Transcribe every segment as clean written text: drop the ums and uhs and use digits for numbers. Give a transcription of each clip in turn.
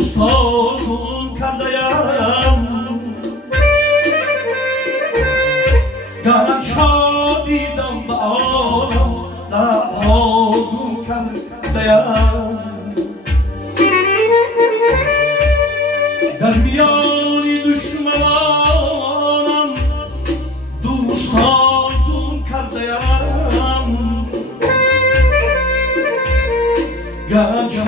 دوستان کردیم گرچه دیدم به عالم لبهاتون کردیم در میانی دشمنانم دوستان کردیم گرچه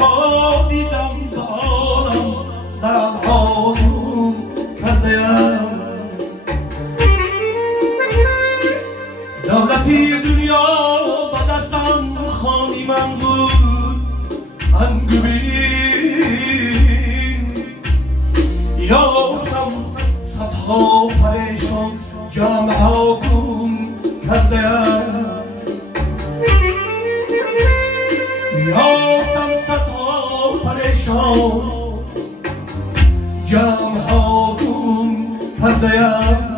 دیدم به عالم لبهاتون کردیم دولتی دنیا به دستم خانی من بود انگبین یافتم صدها پریشان جمع ها گم کردیم یافتم صدها پریشان جمع ها گم کردیم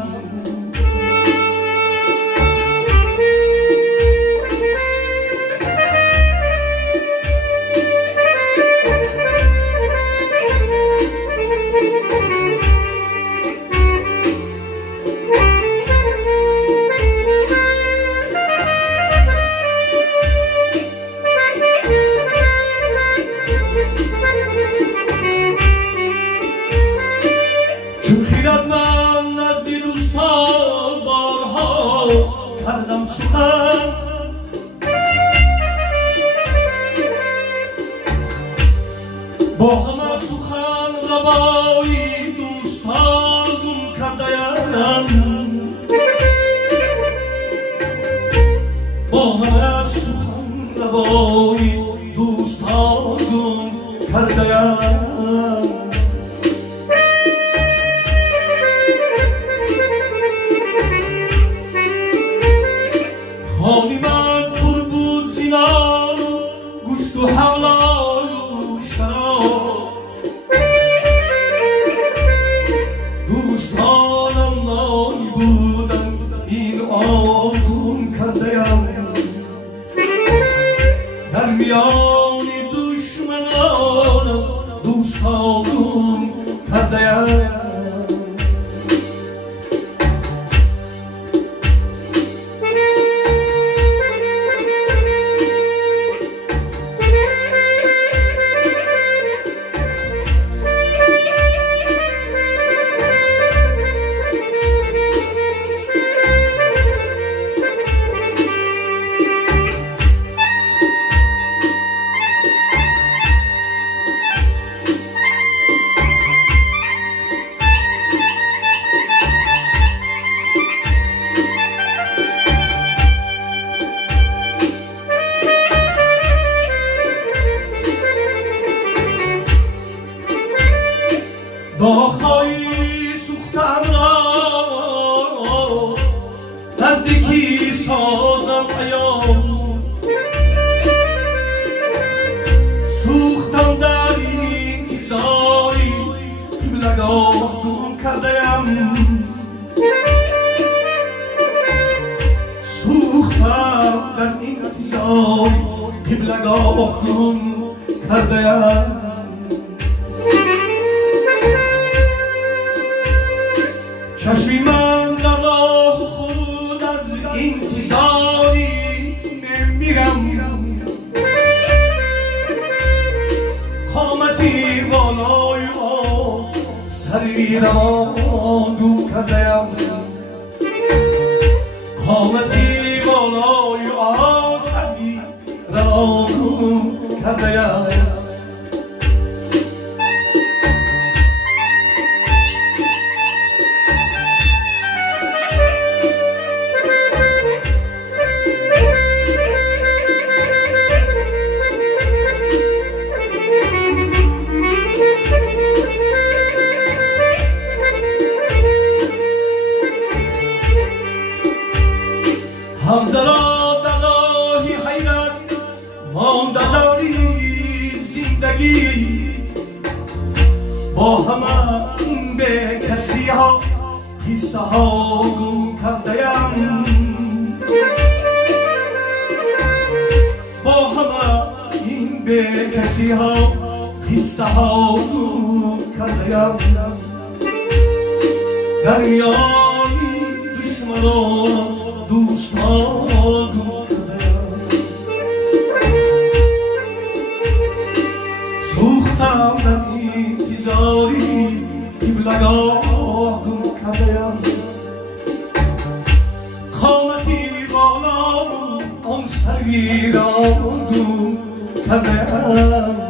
کردم سخن با همه سخن روایی دوستان گم کردیم با همه سخن روایی دوستان گم کردیم خانی من پر بود زینار و گوشت و حلال و شراب دوستانم نایی بودن این آگون کردیم در میان دشمنانم دوستانم کردیم داخلی سوختم را نزدیکی سازم ایام سوختم در این تیزایی قبلگاه گم کردیم سوختم در این تیزایی قبلگاه گم کردیم چشمی من در راه خود از انتظاری میرم قامتی بالای آب سری روان گم کردیم قامتی بالای آب سری روان گم کردیم همزلا دلایی حیرت ماندلاری زندگی با همه این به کسی ها قصه ها گم کردیم با همه این به کسی ها قصه ها گم کردیم در میان دشمنان دوستان گم کردیم سوختم در انتظاری قبلگاه گم کردیم خامتی بالا آن سرویران گم کردیم